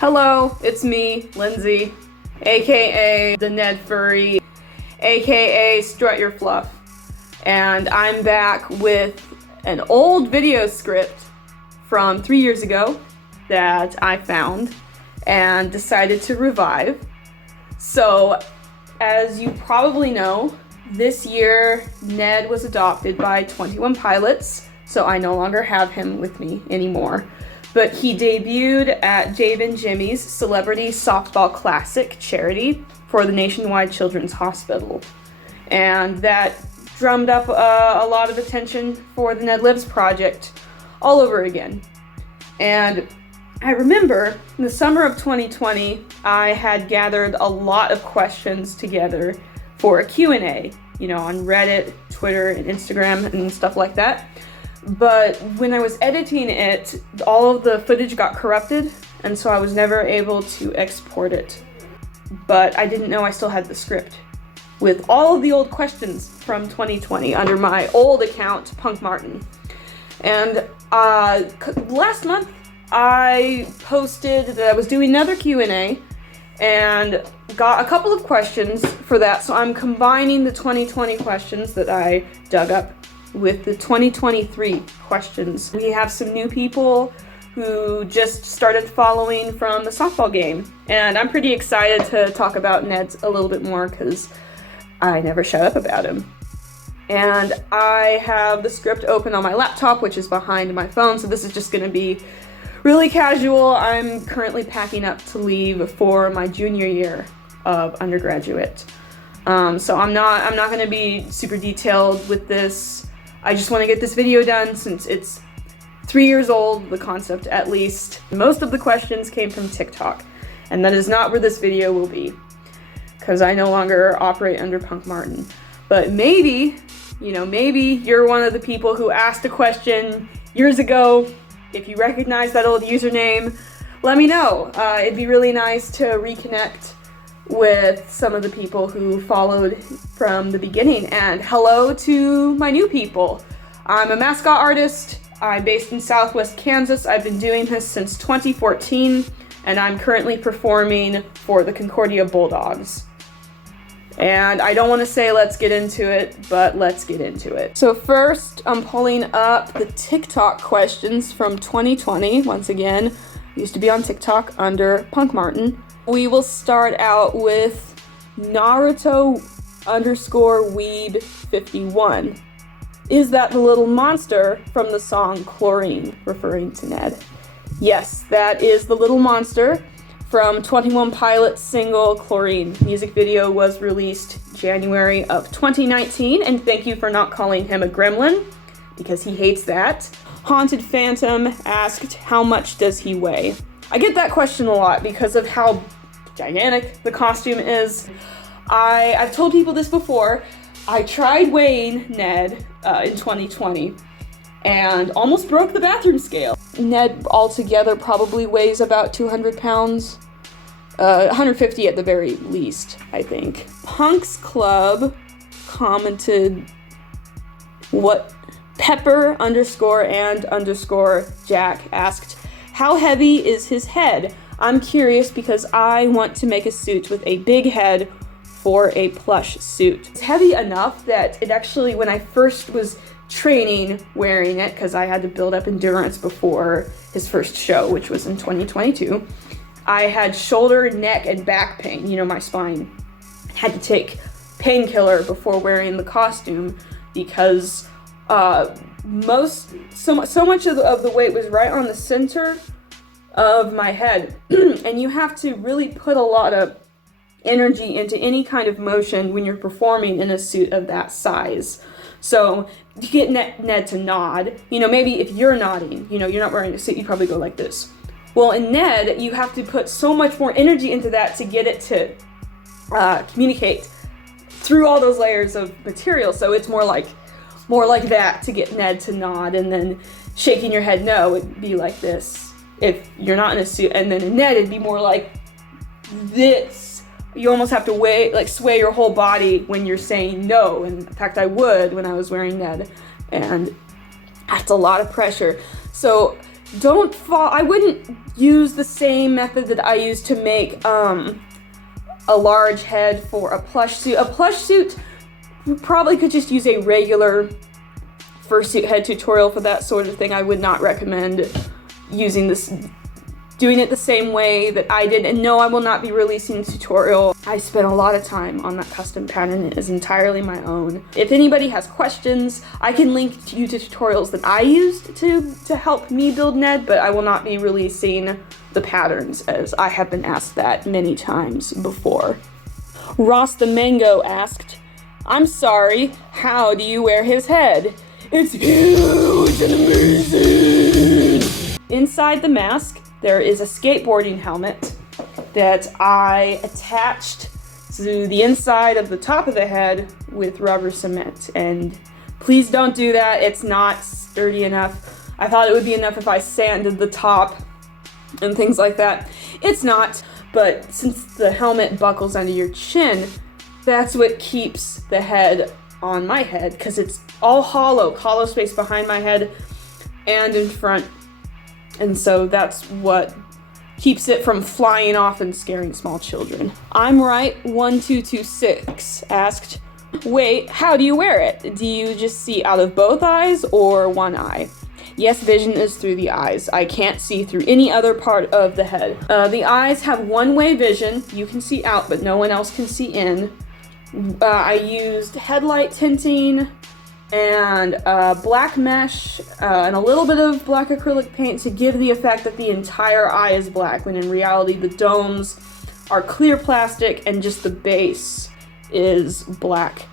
Hello, it's me, Lindsay, aka the Ned Furry, aka Strut Your Fluff, and I'm back with an old video script from 3 years ago that I found and decided to revive. So, as you probably know, this year Ned was adopted by 21 Pilots, so I no longer have him with me anymore. But he debuted at Dave and Jimmy's Celebrity Softball Classic charity for the Nationwide Children's Hospital. And that drummed up a lot of attention for the Ned Lives project all over again. And I remember in the summer of 2020, I had gathered a lot of questions together for a Q&A, on Reddit, Twitter, and Instagram, and stuff like that. But when I was editing it, all of the footage got corrupted, and so I was never able to export it. But I didn't know I still had the script with all of the old questions from 2020 under my old account, Punk Marten. And last month, I posted that I was doing another Q&A and got a couple of questions for that, so I'm combining the 2020 questions that I dug up with the 2023 questions. We have some new people who just started following from the softball game, and I'm pretty excited to talk about Ned a little bit more because I never shut up about him. And I have the script open on my laptop, which is behind my phone, so this is just going to be really casual. I'm currently packing up to leave for my junior year of undergraduate. So I'm not going to be super detailed with this. I just want to get this video done since it's 3 years old, the concept at least. Most of the questions came from TikTok, and that is not where this video will be, because I no longer operate under Punk Marten. But maybe you're one of the people who asked a question years ago. If you recognize that old username, let me know. It'd be really nice to reconnect with some of the people who followed from the beginning. And hello to my new people. I'm a mascot artist. I'm based in Southwest Kansas. I've been doing this since 2014, and I'm currently performing for the Concordia Bulldogs. And I don't want to say let's get into it, but let's get into it. So first, I'm pulling up the TikTok questions from 2020. Once again, I used to be on TikTok under Punk Marten. We will start out with Naruto_Weeb51. Is that the little monster from the song Chlorine, referring to Ned? Yes, that is the little monster from 21 Pilots' single Chlorine. Music video was released January of 2019, and thank you for not calling him a gremlin, because he hates that. Haunted Phantom asked, how much does he weigh? I get that question a lot because of how gigantic the costume is. I've told people this before. I tried weighing Ned in 2020 and almost broke the bathroom scale. Ned altogether probably weighs about 200 pounds, 150 at the very least, I think. Punks Club commented, what Pepper_and_Jack asked, how heavy is his head? I'm curious because I want to make a suit with a big head for a plush suit. It's heavy enough that it actually, when I first was training wearing it, because I had to build up endurance before his first show, which was in 2022, I had shoulder, neck, and back pain, my spine. I had to take painkiller before wearing the costume because so much of the weight was right on the center of my head, and you have to really put a lot of energy into any kind of motion when you're performing in a suit of that size. So to get Ned to nod, maybe if you're nodding, you're not wearing a suit, you probably go like this. Well, in Ned, you have to put so much more energy into that to get it to communicate through all those layers of material. So it's more like that to get Ned to nod, and then shaking your head no, it'd be like this if you're not in a suit, and then in Ned it'd be more like this. You almost have to sway your whole body when you're saying no. And in fact, I would when I was wearing Ned, and that's a lot of pressure. So I wouldn't use the same method that I used to make a large head for a plush suit. A plush suit, you probably could just use a regular fursuit head tutorial for that sort of thing. I would not recommend doing it the same way that I did. And no, I will not be releasing a tutorial. I spent a lot of time on that custom pattern. It is entirely my own. If anybody has questions, I can link you to tutorials that I used to help me build Ned, but I will not be releasing the patterns, as I have been asked that many times before. Ross the Mango asked, I'm sorry, how do you wear his head? It's huge and amazing! Inside the mask, there is a skateboarding helmet that I attached to the inside of the top of the head with rubber cement. And please don't do that, it's not sturdy enough. I thought it would be enough if I sanded the top and things like that. It's not, but since the helmet buckles under your chin, that's what keeps the head on my head, because it's all hollow space behind my head and in front. And so that's what keeps it from flying off and scaring small children. I'm right 1226 asked, wait, how do you wear it? Do you just see out of both eyes or one eye? Yes, vision is through the eyes. I can't see through any other part of the head. The eyes have one-way vision. You can see out, but no one else can see in. I used headlight tinting and black mesh and a little bit of black acrylic paint to give the effect that the entire eye is black, when in reality the domes are clear plastic and just the base is black.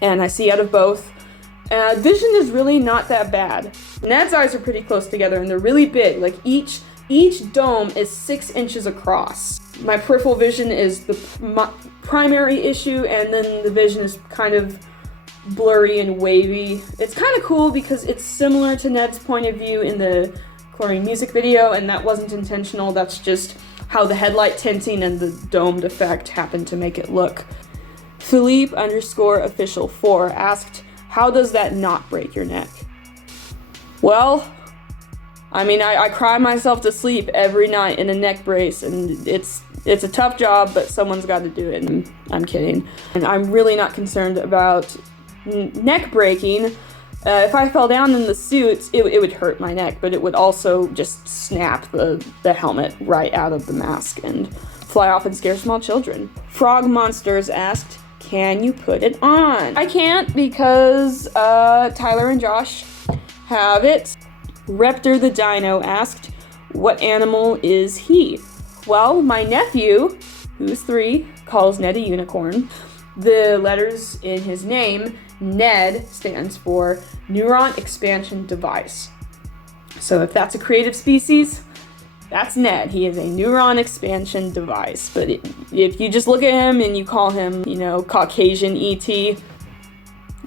And I see out of both. Vision is really not that bad. Ned's eyes are pretty close together and they're really big. Like each dome is 6 inches across. My peripheral vision is the primary issue, and then the vision is kind of blurry and wavy. It's kind of cool because it's similar to Ned's point of view in the chlorine music video, and that wasn't intentional. That's just how the headlight tinting and the domed effect happened to make it look. Philippe_official4 asked, how does that not break your neck? Well, I mean, I cry myself to sleep every night in a neck brace, and it's a tough job, but someone's got to do it, and I'm kidding. And I'm really not concerned about neck breaking. If I fell down in the suit, it would hurt my neck, but it would also just snap the helmet right out of the mask and fly off and scare small children. Frog Monsters asked, can you put it on? I can't because Tyler and Josh have it. Reptor the Dino asked, what animal is he? Well, my nephew, who's 3, calls Ned a unicorn. The letters in his name, Ned, stands for Neuron Expansion Device. So if that's a creative species, that's Ned. He is a neuron expansion device. But if you just look at him and you call him, Caucasian ET,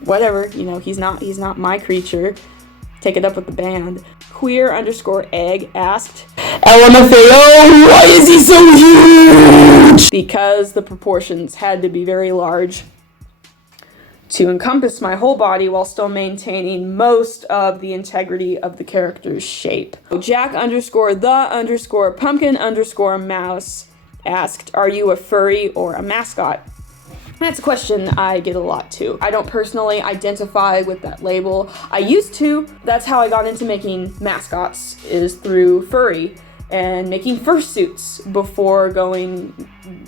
whatever, he's not my creature. Take it up with the band. Queer_egg asked, LMFAO, why is he so huge? Because the proportions had to be very large to encompass my whole body while still maintaining most of the integrity of the character's shape. Jack_the_pumpkin_mouse asked, are you a furry or a mascot? That's a question I get a lot too. I don't personally identify with that label. I used to. That's how I got into making mascots, is through furry and making fursuits before going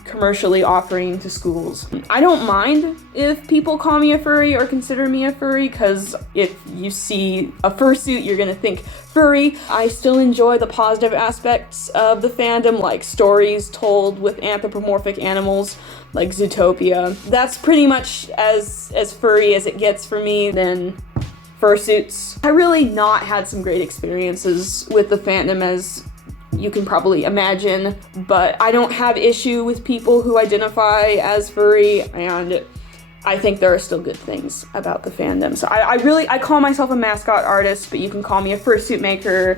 commercially offering to schools. I don't mind if people call me a furry or consider me a furry, because if you see a fursuit, you're gonna think furry. I still enjoy the positive aspects of the fandom, like stories told with anthropomorphic animals, like Zootopia. That's pretty much as furry as it gets for me than fursuits. I really not had some great experiences with the fandom, as you can probably imagine, but I don't have issue with people who identify as furry, and I think there are still good things about the fandom. So I call myself a mascot artist, but you can call me a fursuit maker.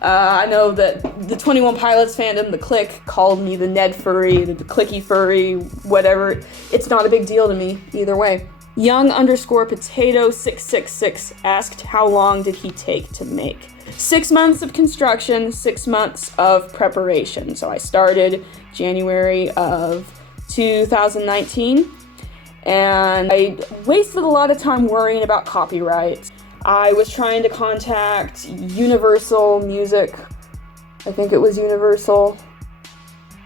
I know that the 21 Pilots fandom, the Clique, called me the Ned furry, the Clicky furry, whatever. It's not a big deal to me either way. Young underscore potato 666 asked how long did he take to make? 6 months of construction, 6 months of preparation. So I started January of 2019, and I wasted a lot of time worrying about copyright. I was trying to contact Universal Music, I think it was Universal,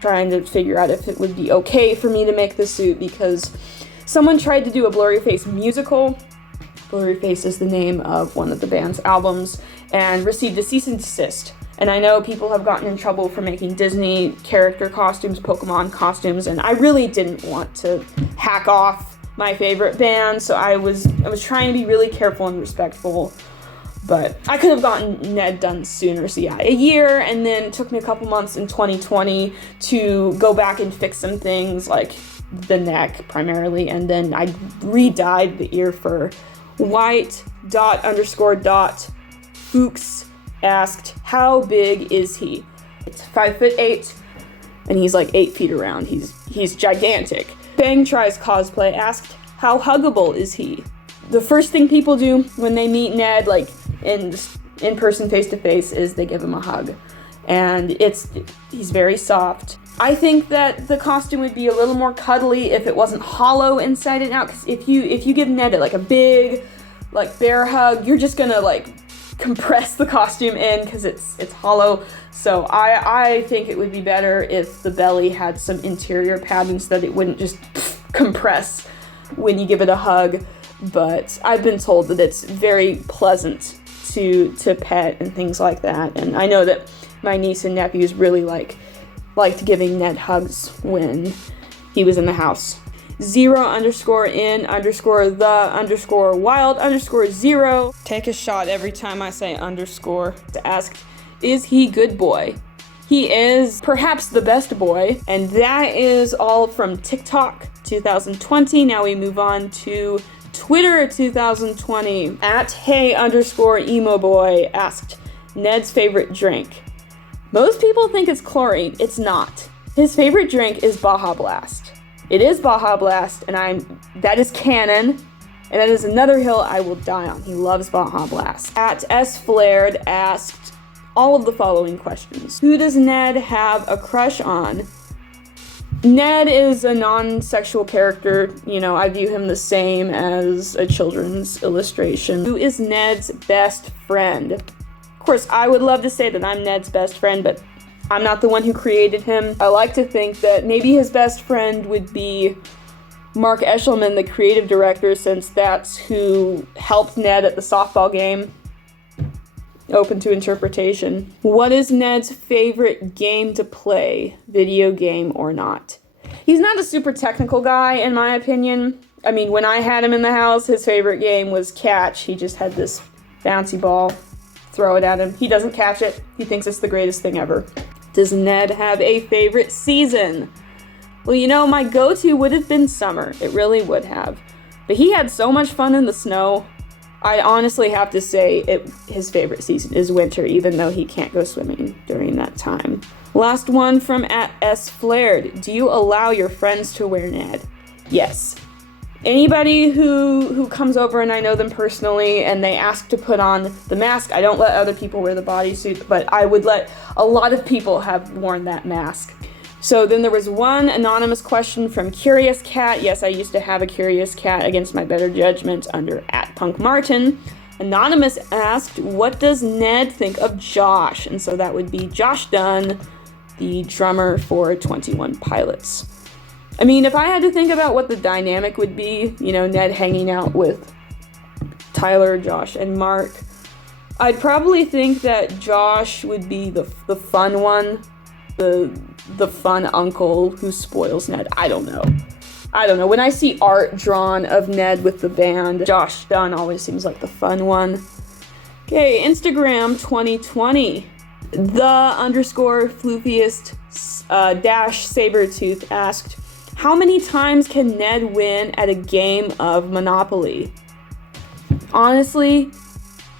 trying to figure out if it would be okay for me to make the suit, because someone tried to do a Blurryface musical. Blurryface is the name of one of the band's albums, and received a cease and desist. And I know people have gotten in trouble for making Disney character costumes, Pokemon costumes, and I really didn't want to hack off my favorite band, so I was trying to be really careful and respectful. But I could have gotten Ned done sooner, so yeah, a year, and then it took me a couple months in 2020 to go back and fix some things, like the neck primarily, and then I re-dyed the ear fur. White._. Asked, how big is he? It's 5'8", and he's like 8 feet around. He's gigantic. Bang Tries Cosplay asked, how huggable is he? The first thing people do when they meet Ned, like in person, face to face, is they give him a hug, and he's very soft. I think that the costume would be a little more cuddly if it wasn't hollow inside and out. Because if you give Ned like a big, like bear hug, you're just gonna like compress the costume in because it's hollow. So I think it would be better if the belly had some interior padding so that it wouldn't just compress when you give it a hug. But I've been told that it's very pleasant to pet and things like that. And I know that my niece and nephews really liked giving Ned hugs when he was in the house. 0_in_the_wild_0. Take a shot every time I say underscore. To ask, is he good boy? He is perhaps the best boy. And that is all from TikTok 2020. Now we move on to Twitter 2020. At hey_emo_boy asked, Ned's favorite drink. Most people think it's chlorine. It's not. His favorite drink is Baja Blast. It is Baja Blast, and that is canon, and that is another hill I will die on. He loves Baja Blast. At S.Flared asked all of the following questions. Who does Ned have a crush on? Ned is a non-sexual character. You know, I view him the same as a children's illustration. Who is Ned's best friend? Of course, I would love to say that I'm Ned's best friend, but I'm not the one who created him. I like to think that maybe his best friend would be Mark Eshelman, the creative director, since that's who helped Ned at the softball game. Open to interpretation. What is Ned's favorite game to play, video game or not? He's not a super technical guy, in my opinion. I mean, when I had him in the house, his favorite game was catch. He just had this bouncy ball, throw it at him. He doesn't catch it. He thinks it's the greatest thing ever. Does Ned have a favorite season? Well, you know, my go-to would have been summer. It really would have. But he had so much fun in the snow. I honestly have to say his favorite season is winter, even though he can't go swimming during that time. Last one from at @S_Flared. Do you allow your friends to wear Ned? Yes. Anybody who comes over and I know them personally and they ask to put on the mask, I don't let other people wear the bodysuit, but I would let a lot of people have worn that mask. So then there was one anonymous question from Curious Cat. Yes, I used to have a Curious Cat against my better judgment under @punkmarten. Anonymous asked, what does Ned think of Josh? And so that would be Josh Dunn, the drummer for 21 Pilots. I mean, if I had to think about what the dynamic would be, you know, Ned hanging out with Tyler, Josh, and Mark, I'd probably think that Josh would be the fun one, the fun uncle who spoils Ned. I don't know. When I see art drawn of Ned with the band, Josh Dunn always seems like the fun one. Okay, Instagram 2020. The_floofiest dash Sabertooth asked, how many times can Ned win at a game of Monopoly? Honestly,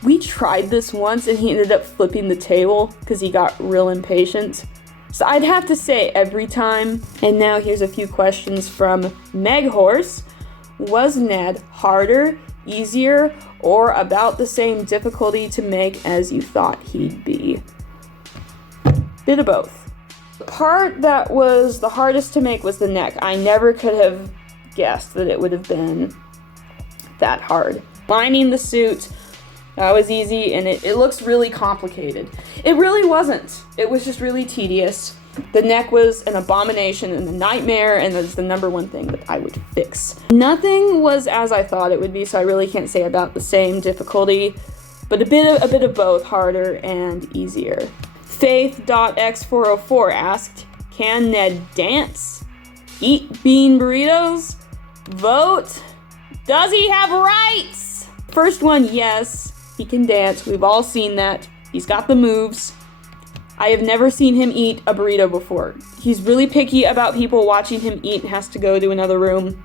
we tried this once and he ended up flipping the table because he got real impatient. So I'd have to say every time. And now here's a few questions from Meghorse. Was Ned harder, easier, or about the same difficulty to make as you thought he'd be? Bit of both. The part that was the hardest to make was the neck. I never could have guessed that it would have been that hard. Lining the suit, that was easy, and it looks really complicated. It really wasn't. It was just really tedious. The neck was an abomination and a nightmare, and that's the number one thing that I would fix. Nothing was as I thought it would be, so I really can't say about the same difficulty, but a bit of both, harder and easier. Faith.x404 asked, can Ned dance? Eat bean burritos? Vote? Does he have rights? First one, yes, he can dance. We've all seen that. He's got the moves. I have never seen him eat a burrito before. He's really picky about people watching him eat and has to go to another room.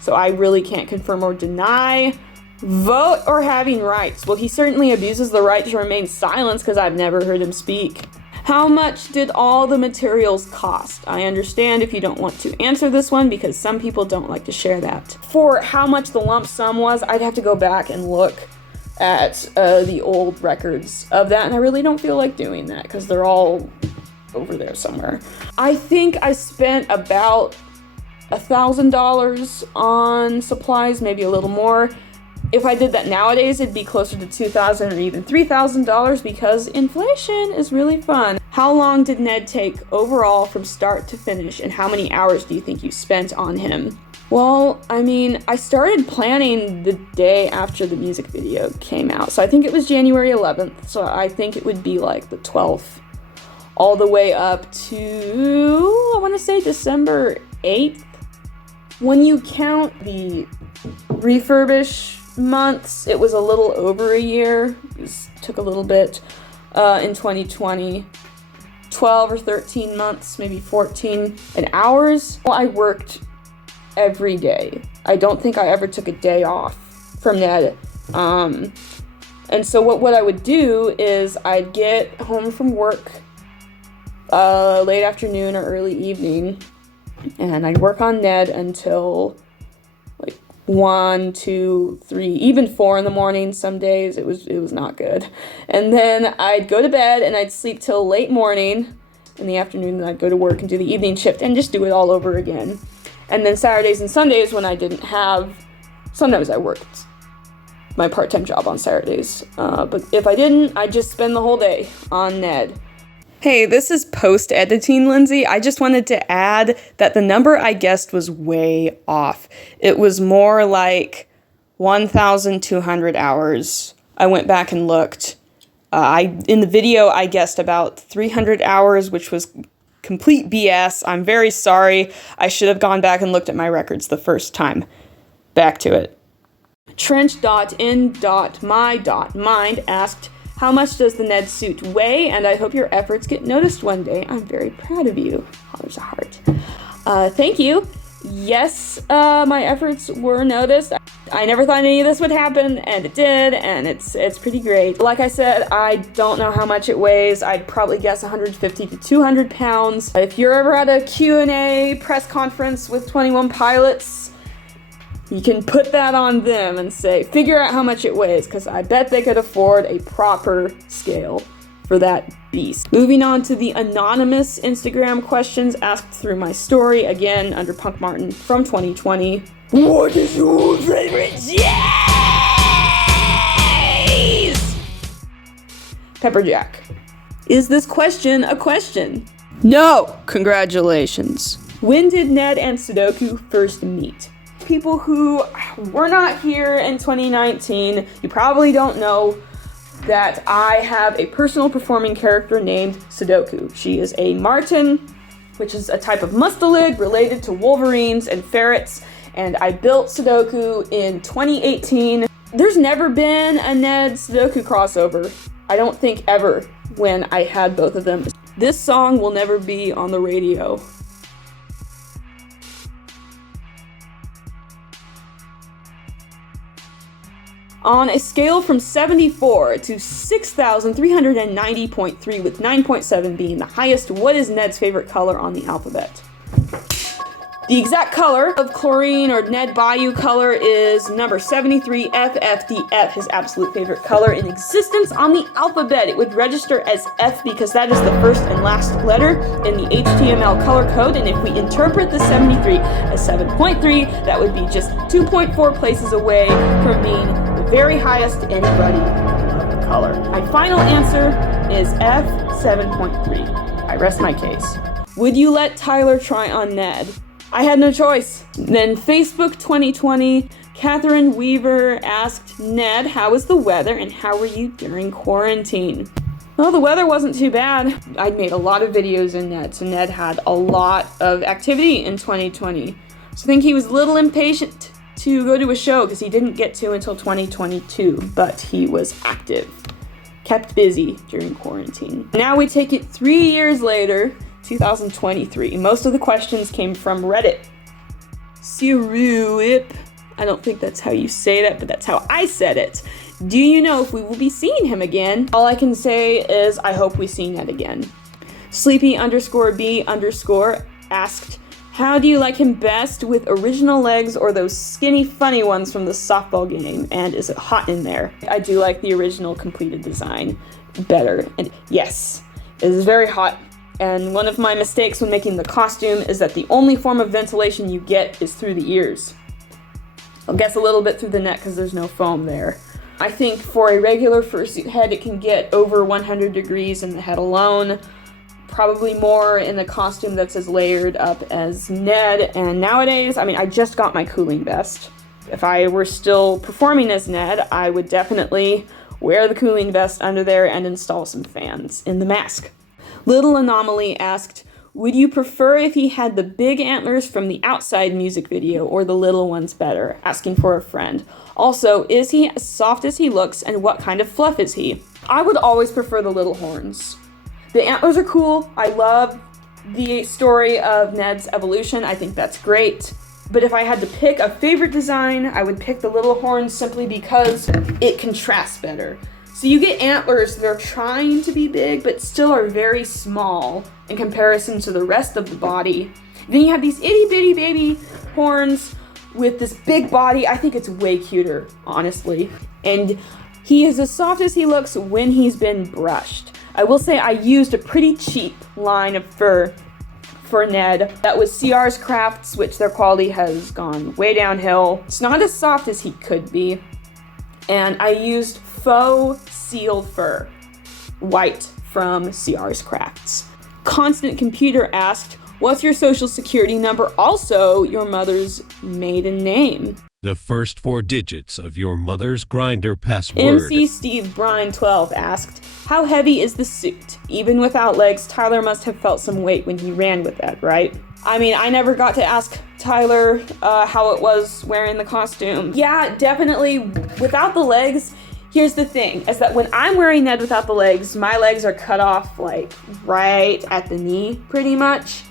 So I really can't confirm or deny. Vote or having rights? Well, he certainly abuses the right to remain silent because I've never heard him speak. How much did all the materials cost? I understand if you don't want to answer this one because some people don't like to share that. For how much the lump sum was, I'd have to go back and look at the old records of that, and I really don't feel like doing that because they're all over there somewhere. I think I spent about $1,000 on supplies, maybe a little more. If I did that nowadays, it'd be closer to $2,000 or even $3,000 because inflation is really fun. How long did Ned take overall from start to finish, and how many hours do you think you spent on him? Well, I mean, I started planning the day after the music video came out, so I think it was January 11th, so I think it would be like the 12th, all the way up to, I want to say December 8th. When you count the refurbish months, it was a little over a year. It took a little bit in 2020. 12 or 13 months, maybe 14. And hours, well, I worked every day. I don't think I ever took a day off from Ned. And so what I would do is I'd get home from work late afternoon or early evening, and I'd work on Ned until like 1, 2, 3, even 4 in the morning. Some days it was not good. And then I'd go to bed and I'd sleep till late morning. In the afternoon, then I'd go to work and do the evening shift and just do it all over again. And then Saturdays and Sundays when I didn't have, sometimes I worked my part-time job on Saturdays. But if I didn't, I'd just spend the whole day on Ned. Hey, this is post-editing Lindsay. I just wanted to add that the number I guessed was way off. It was more like 1,200 hours. I went back and looked. In the video, I guessed about 300 hours, which was complete BS. I'm very sorry. I should have gone back and looked at my records the first time. Back to it. Trench.in.my.mind asked, how much does the Ned suit weigh? And I hope your efforts get noticed one day. I'm very proud of you. Oh, there's a heart. Thank you. Yes, my efforts were noticed. I never thought any of this would happen, and it did, and it's pretty great. Like I said, I don't know how much it weighs. I'd probably guess 150 to 200 pounds. If you're ever at a Q&A press conference with 21 Pilots, you can put that on them and say, figure out how much it weighs, because I bet they could afford a proper scale for that beast. Moving on to the anonymous Instagram questions asked through my story, again, under Punk Marten from 2020. What is your favorite cheese? Pepper Jack. Is this question a question? No! Congratulations. When did Ned and Sudoku first meet? People who were not here in 2019, you probably don't know that I have a personal performing character named Sudoku. She is a marten, which is a type of mustelid related to wolverines and ferrets, and I built Sudoku in 2018. There's never been a Ned Sudoku crossover, I don't think ever, when I had both of them. This song will never be on the radio. On a scale from 74 to 6,390.3, with 9.7 being the highest, what is Ned's favorite color on the alphabet? The exact color of chlorine or Ned Bayou color is number 73FF, the F, his absolute favorite color in existence on the alphabet. It would register as F because that is the first and last letter in the HTML color code, and if we interpret the 73 as 7.3, that would be just 2.4 places away from being the very highest anybody loved the color. My final answer is F, 7.3. I rest my case. Would you let Tyler try on Ned? I had no choice. Then Facebook 2020, Catherine Weaver asked Ned, how was the weather and how were you during quarantine? Well, the weather wasn't too bad. I'd made a lot of videos in Ned, so Ned had a lot of activity in 2020. So I think he was a little impatient to go to a show because he didn't get to until 2022, but he was active, kept busy during quarantine. Now we take it 3 years later, 2023. Most of the questions came from Reddit. Siruip. I don't think that's how you say that, but that's how I said it. Do you know if we will be seeing him again? All I can say is I hope we see Ned again. Sleepy_B_ asked, how do you like him best, with original legs or those skinny funny ones from the softball game? And is it hot in there? I do like the original completed design better. And yes, it is very hot. And one of my mistakes when making the costume is that the only form of ventilation you get is through the ears. I'll guess a little bit through the neck because there's no foam there. I think for a regular fursuit head, it can get over 100 degrees in the head alone. Probably more in the costume that's as layered up as Ned. And nowadays, I just got my cooling vest. If I were still performing as Ned, I would definitely wear the cooling vest under there and install some fans in the mask. Little Anomaly asked, would you prefer if he had the big antlers from the Outside music video or the little ones better? Asking for a friend. Also, is he as soft as he looks, and what kind of fluff is he? I would always prefer the little horns. The antlers are cool. I love the story of Ned's evolution. I think that's great. But if I had to pick a favorite design, I would pick the little horns simply because it contrasts better. So you get antlers that are trying to be big, but still are very small in comparison to the rest of the body. Then you have these itty bitty baby horns with this big body. I think it's way cuter, honestly. And he is as soft as he looks when he's been brushed. I will say I used a pretty cheap line of fur for Ned. That was CR's Crafts, which their quality has gone way downhill. It's not as soft as he could be. And I used faux seal fur, white from CR's Crafts. Constant Computer asked, what's your social security number? Also, your mother's maiden name. The first 4 digits of your mother's Grindr password. MC Steve Brine 12 asked, how heavy is the suit? Even without legs, Tyler must have felt some weight when he ran with that, right? I never got to ask Tyler how it was wearing the costume. Yeah, definitely without the legs. Here's the thing, is that when I'm wearing Ned without the legs, my legs are cut off like right at the knee pretty much.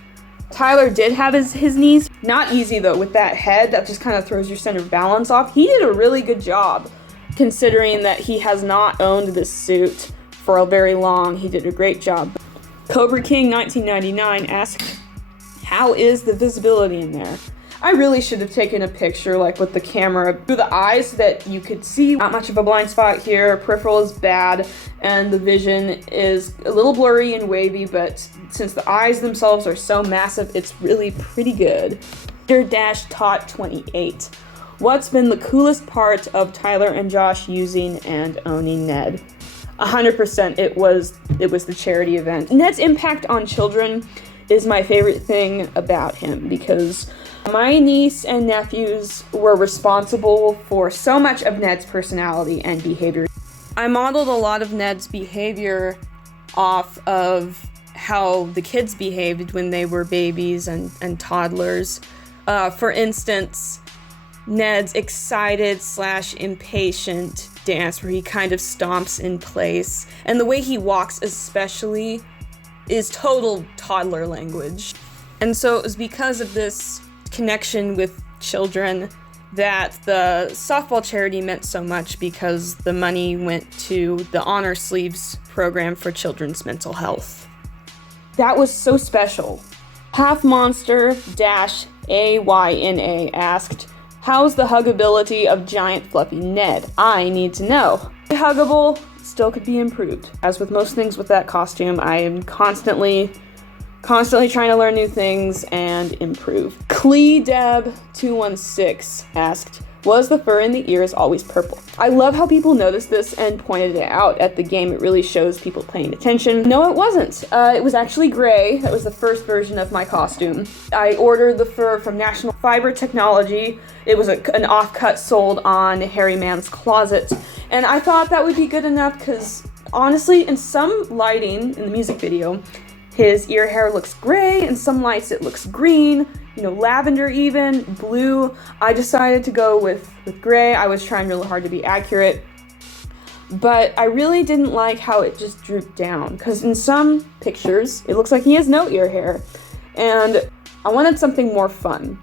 Tyler did have his knees. Not easy though with that head, that just kind of throws your center of balance off. He did a really good job considering that he has not owned this suit for a very long. He did a great job. Cobra King 1999 asked, how is the visibility in there? I really should have taken a picture like with the camera through the eyes so that you could see. Not much of a blind spot here, peripheral is bad, and the vision is a little blurry and wavy, but since the eyes themselves are so massive, it's really pretty good. Tot28. What's been the coolest part of Tyler and Josh using and owning Ned? 100% it was the charity event. Ned's impact on children is my favorite thing about him because my niece and nephews were responsible for so much of Ned's personality and behavior. I modeled a lot of Ned's behavior off of how the kids behaved when they were babies and toddlers. For instance, Ned's excited/impatient dance where he kind of stomps in place, and the way he walks especially is total toddler language. And so it was because of this connection with children that the softball charity meant so much, because the money went to the Honor Sleeves program for children's mental health. That was so special. Half Monster AYNA asked, how's the huggability of giant fluffy Ned? I need to know. Huggable, still could be improved. As with most things with that costume, I am constantly trying to learn new things and improve. CleeDeb216 asked, was the fur in the ears always purple? I love how people noticed this and pointed it out at the game. It really shows people paying attention. No, it wasn't. It was actually gray. That was the first version of my costume. I ordered the fur from National Fiber Technology. It was an offcut sold on Hairy Man's Closet. And I thought that would be good enough because, honestly, in some lighting in the music video, his ear hair looks gray. In some lights, it looks green. Lavender even, blue. I decided to go with gray. I was trying really hard to be accurate. But I really didn't like how it just drooped down, because in some pictures, it looks like he has no ear hair. And I wanted something more fun.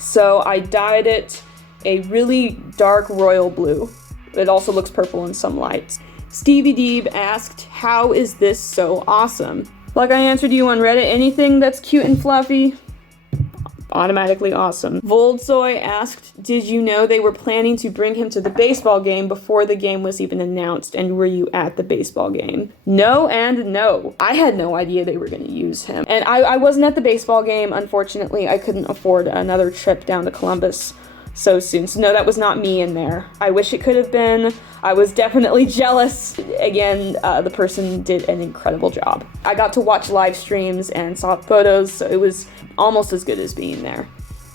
So I dyed it a really dark royal blue. It also looks purple in some lights. Stevie Deeb asked, how is this so awesome? Like I answered you on Reddit, anything that's cute and fluffy, automatically awesome. Voldsoy asked, did you know they were planning to bring him to the baseball game before the game was even announced, and were you at the baseball game? No and no. I had no idea they were going to use him. And I wasn't at the baseball game, unfortunately. I couldn't afford another trip down to Columbus so soon. So no, that was not me in there. I wish it could have been. I was definitely jealous. Again, the person did an incredible job. I got to watch live streams and saw photos, so it was almost as good as being there.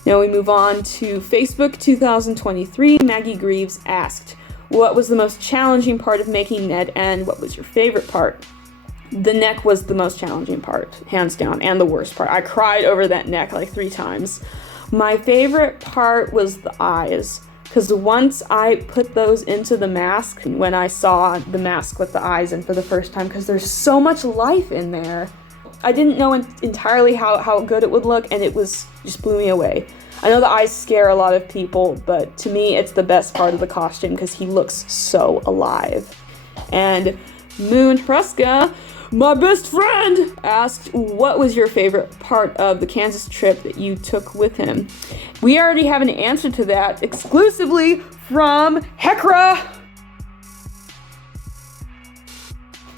Now we move on to Facebook 2023. Maggie Greaves asked, what was the most challenging part of making Ned, and what was your favorite part? The neck was the most challenging part, hands down, and the worst part. I cried over that neck like 3 times. My favorite part was the eyes, because once I put those into the mask, when I saw the mask with the eyes in for the first time, because there's so much life in there, I didn't know entirely how good it would look, and it just blew me away. I know the eyes scare a lot of people, but to me, it's the best part of the costume because he looks so alive. And Moon Hruska, my best friend, asked, what was your favorite part of the Kansas trip that you took with him? We already have an answer to that exclusively from Hekra.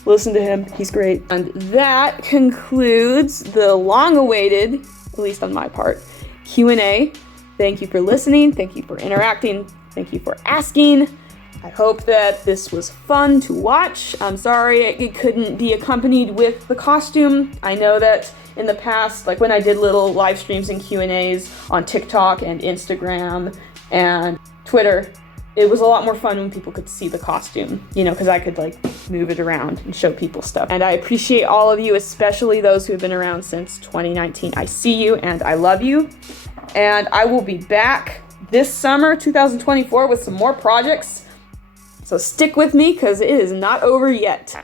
Listen to him, he's great. And that concludes the long-awaited, at least on my part, Q&A. Thank you for listening, thank you for interacting, thank you for asking. I hope that this was fun to watch. I'm sorry it couldn't be accompanied with the costume. I know that in the past, like when I did little live streams and Q&As on TikTok and Instagram and Twitter, it was a lot more fun when people could see the costume, because I could move it around and show people stuff. And I appreciate all of you, especially those who have been around since 2019. I see you and I love you. And I will be back this summer, 2024, with some more projects. So stick with me because it is not over yet.